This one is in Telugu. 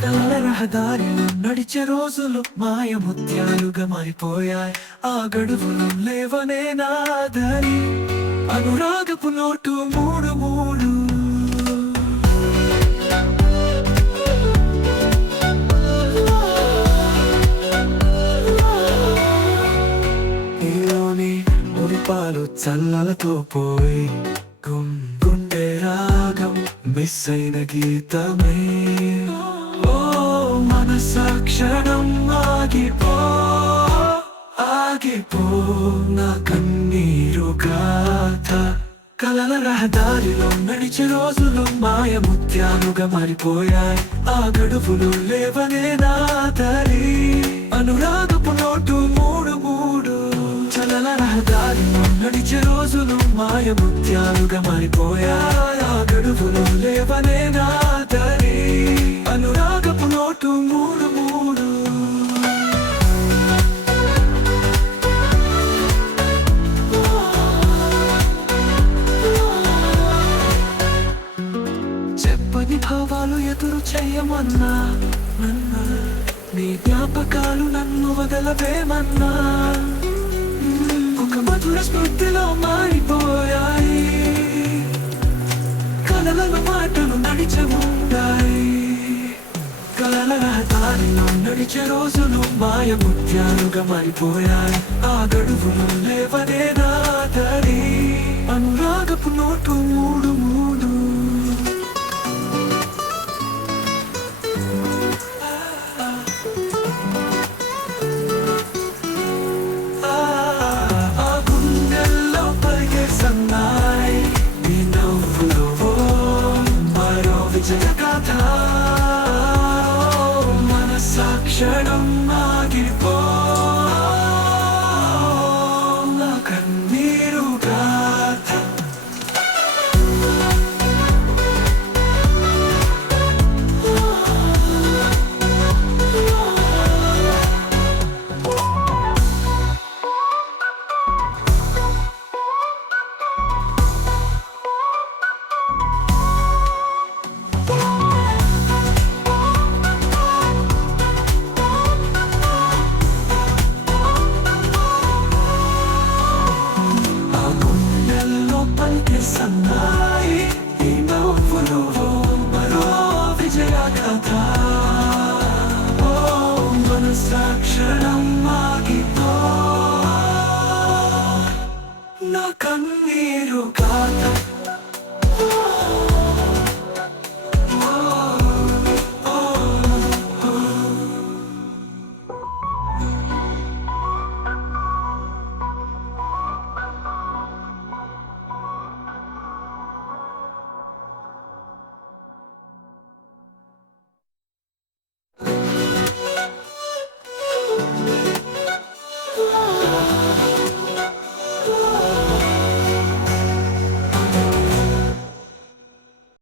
కళ్ళ రహదారిలో నడిచే రోజులు మాయముత్యాలుగా మారిపోయాయి. ఆ గడువులు లేవనే నాదని అనురాగపు నోటు మూడు మూడు. నీలోని మురిపాలు చల్లలతో పోయి గుండె రాగం మిస్ అయిన గీతమే. ఓ మనసా క్షణం ఆగిపో ఆగిపో నా కన్నీరు గాథ. కలల రహదారిలో నడిచే రోజులు మాయముత్యాలుగా మారిపోయాయి. ఆ గడువులు లేవనే నాదరి అనురాగపు నోటు మూడు మూడు. కలల రహదారిలో నడిచే రోజులు మాయముత్యాలుగా మారిపోయాయి. ఆ గడువులు లేవనే నాదరి అనురాగపు నోటు మూడు మూడు. చెప్పని భావాలు ఎదురు చెయ్యమన్నా నన్నా, నీ జ్ఞాపకాలు నన్ను వదలవేమన్నా. ఒక మధుర స్మృతిలో మారిపోయాయి. కలలలో మాటలు నడిచే ఉండాయి. కలల రహదారిలో నడిచే రోజులు మాయముత్యాలుగా మారిపోయాయి. ఆ గడువు